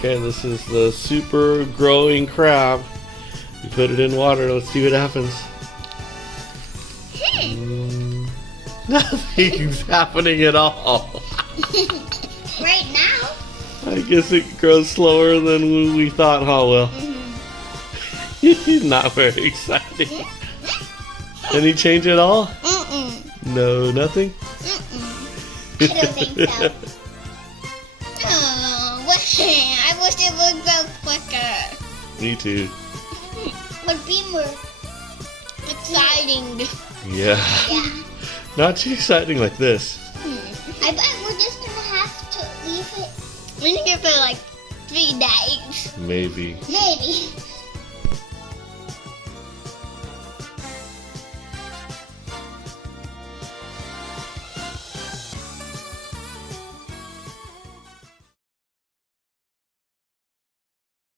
Okay, this is the super growing crab. You put it in water. Let's see what happens. Nothing's happening at all. Right now? I guess it grows slower than we thought, huh, Will? Not very exciting. Any change at all? No, nothing? I don't think so. Oh, I wish it would go quicker. Me too. Would be more exciting. Yeah. Yeah. Not too exciting like this. I bet we're just gonna have to leave it. We're gonna give it like 3 days. Maybe. Maybe.